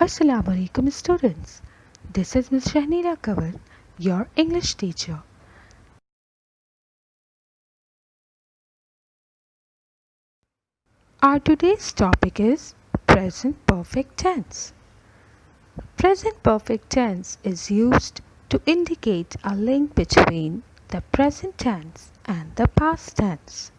Assalamu alaikum students. This is Ms. Shahnira Kawal, your English teacher. Our today's topic is present perfect tense. Present perfect tense is used to indicate a link between the present tense and the past tense.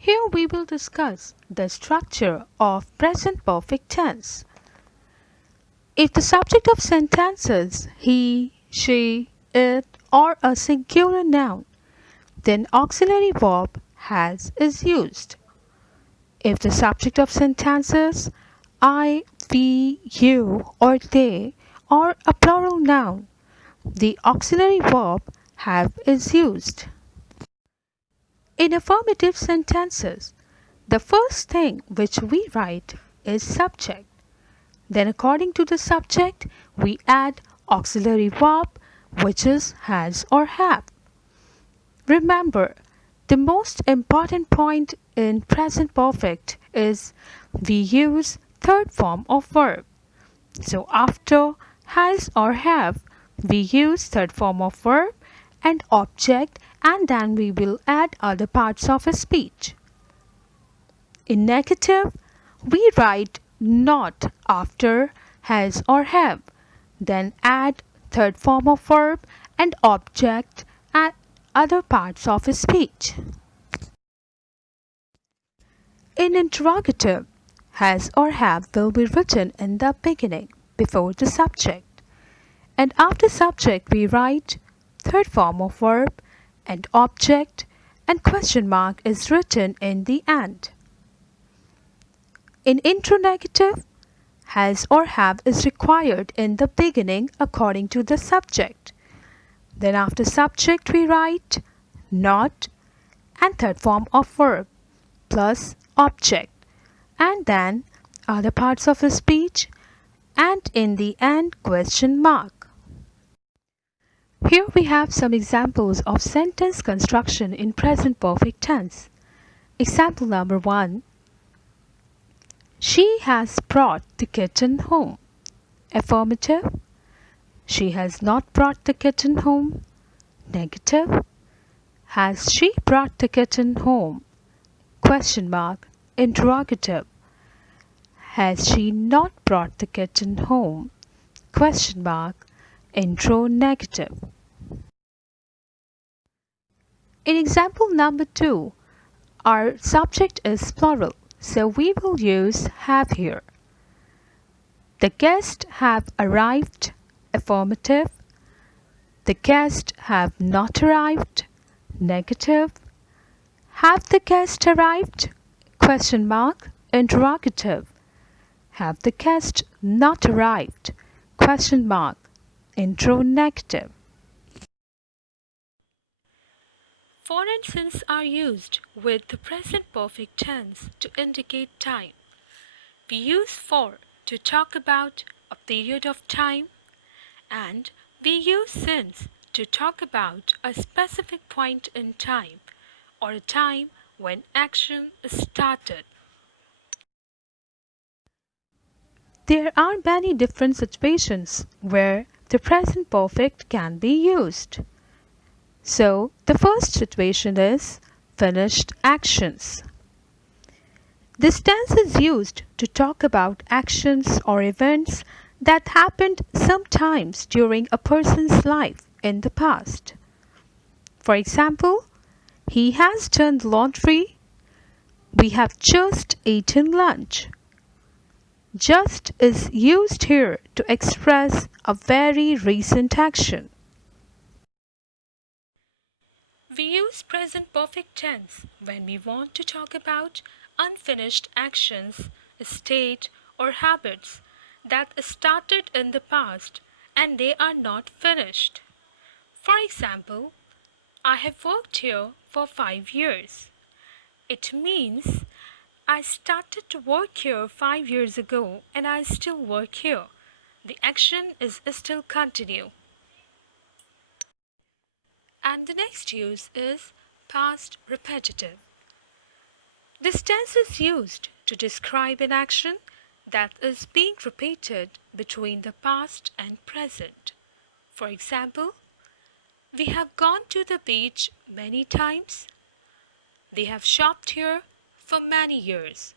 Here we will discuss the structure of present perfect tense. If the subject of sentence is he, she, it, or a singular noun, then auxiliary verb has is used. If the subject of sentence is I, we, you, or they, or a plural noun, the auxiliary verb have is used. In affirmative sentences, the first thing which we write is subject. Then according to the subject, we add auxiliary verb which is has or have. Remember, the most important point in present perfect is we use third form of verb. So after has or have, we use third form of verb and object, and then we will add other parts of a speech. In negative, we write not after has or have, then add third form of verb and object and other parts of a speech. In interrogative, has or have will be written in the beginning before the subject, and after subject we write third form of verb and object, and question mark is written in the end. In interrogative, has or have is required in the beginning according to the subject. Then after subject we write not and third form of verb plus object, and then other parts of a speech, and in the end question mark. Here we have some examples of sentence construction in present perfect tense. Example number 1. She has brought the kitten home. Affirmative. She has not brought the kitten home. Negative. Has she brought the kitten home? Question mark. Interrogative. Has she not brought the kitten home? Question mark. Intro negative. In example number 2, our subject is plural, so we will use have here. The guests have arrived. Affirmative. The guests have not arrived. Negative. Have the guests arrived? Question mark. Interrogative. Have the guests not arrived? Question mark. Intro negative. For instance are used with the present perfect tense to indicate time. We use for to talk about a period of time, and we use since to talk about a specific point in time or a time when action is started. There are many different situations where the present perfect can be used. So, the first situation is finished actions. This tense is used to talk about actions or events that happened sometimes during a person's life in the past. For example, he has done the laundry. We have just eaten lunch. Just is used here to express a very recent action. We use present perfect tense when we want to talk about unfinished actions, state, or habits that started in the past and they are not finished. For example, I have worked here for 5 years. It means I started to work here 5 years ago and I still work here. The action is still continue. And the next use is past repetitive. This tense is used to describe an action that is being repeated between the past and present. For example, we have gone to the beach many times. They have shopped here for many years.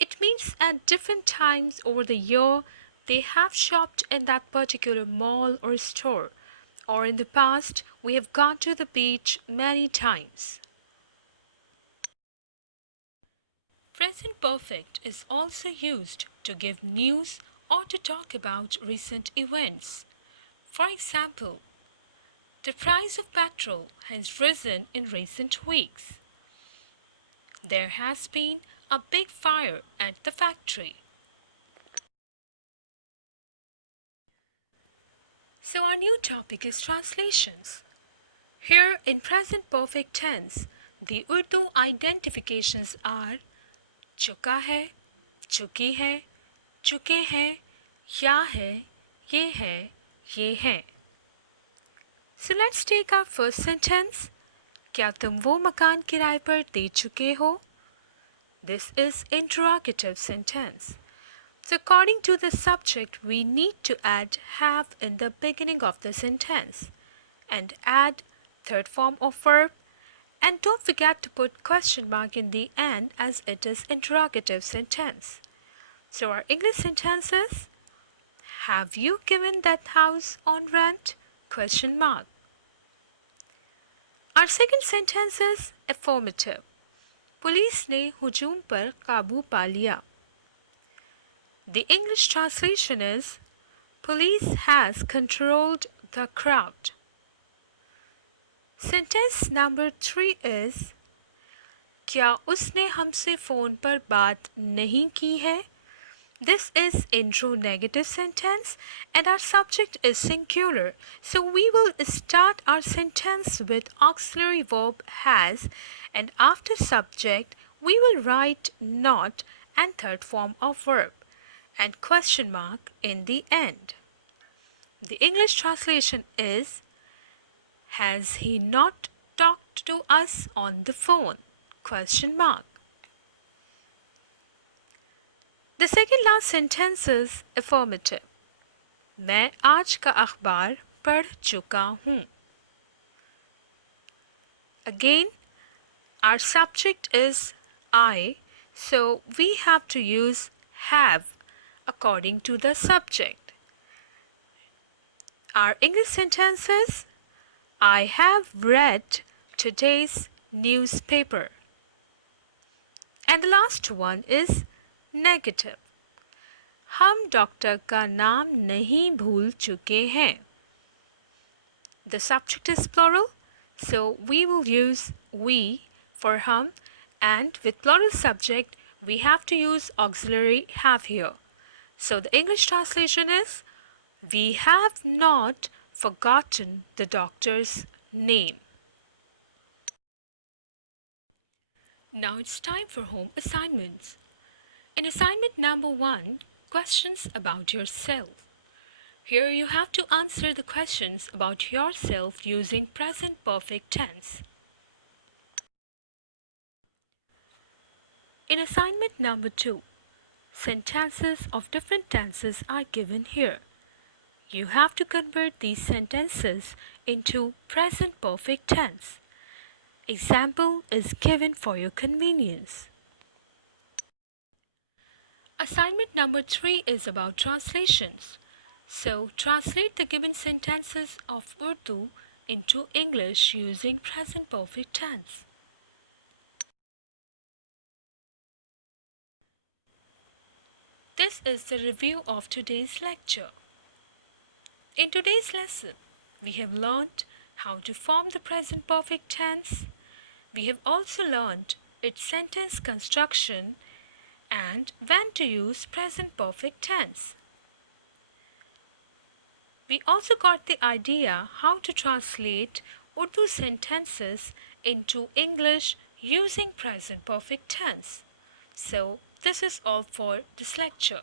It means at different times over the year they have shopped in that particular mall or store. Or in the past, we have gone to the beach many times. Present perfect is also used to give news or to talk about recent events. For example, the price of petrol has risen in recent weeks. There has been a big fire at the factory. So, our new topic is translations. Here in present perfect tense, the Urdu identifications are चुका है, चुकी है, चुके हैं, या है, ये है. So let's take our first sentence. क्या तुम वो मकान किराए पर दे चुके हो? This is interrogative sentence. So according to the subject, we need to add have in the beginning of the sentence and add third form of verb, and don't forget to put question mark in the end as it is interrogative sentence. So our English sentences: have you given that house on rent? Question mark. Our second sentence is affirmative. Police ने हुजूम पर काबू पा लिया. The English translation is police has controlled the crowd. Sentence number 3 is क्या उसने हमसे phone पर बात नहीं की है? This is intro-negative sentence and our subject is singular. So we will start our sentence with auxiliary verb has, and after subject we will write not and third form of verb and question mark in the end. The English translation is has he not talked to us on the phone? Question mark. The second last sentence is affirmative. मैं आज का अखबार पढ़ चुका हूँ. Again, our subject is I, so we have to use have according to the subject. Our English sentence is I have read today's newspaper. And the last one is negative. हम doctor का नाम नहीं भूल चुके हैं. The subject is plural, so we will use we for hum, and with plural subject we have to use auxiliary have here. So the English translation is we have not forgotten the doctor's name. Now it's time for home assignments. In assignment number 1, questions about yourself. Here you have to answer the questions about yourself using present perfect tense. In assignment number 2, sentences of different tenses are given here. You have to convert these sentences into present perfect tense. Example is given for your convenience. Assignment number 3 is about translations. So translate the given sentences of Urdu into English using present perfect tense. This is the review of today's lecture. In today's lesson, we have learned how to form the present perfect tense. We have also learned its sentence construction and when to use present perfect tense. We also got the idea how to translate Urdu sentences into English using present perfect tense. So, this is all for this lecture.